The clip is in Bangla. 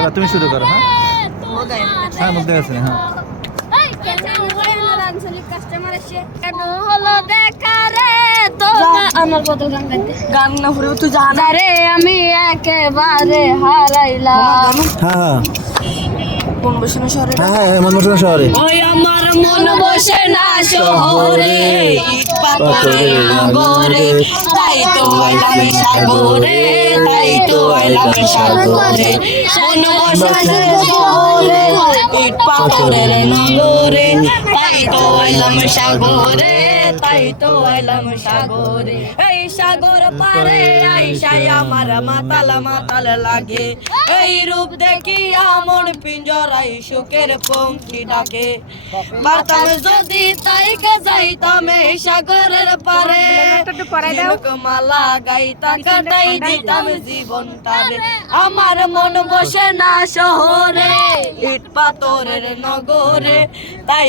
এবার তুমি শুরু করো। হ্যাঁ হ্যাঁ মুখ দেখাচ্ছে হ্যাঁ। গান না হলে তুই জানা রে আমি একেবারে হারাইলাম। হ্যাঁ কোন বসে না শহরে হ্যাঁ হ্যাঁ হ্যাঁ মনমোহন শহরে। ওই আমার মন বসে না শহরে ইট পাথরের নগরে তাই তো আইলাম সাগরে তাই তো আইলাম সাগরে মন বসে না শহরে ইট পাথরের নগরে তাই তো আইলাম সাগরে তাই তো আইলাম সাগরে এই সাগর পারে আইসাই আমার মাতাল মাতাল লাগে এই রূপ দেখি আমন পিঞ্জরাই সুখের পঙ্খী ডাকে পারতাম যদি তাইকে যাইতাম এই সাগরের পারে মালা গাইতা কাটাই দিতাম জীবনটারে আমার মন বসে না শহরে ইট পাথরের নগরে তাই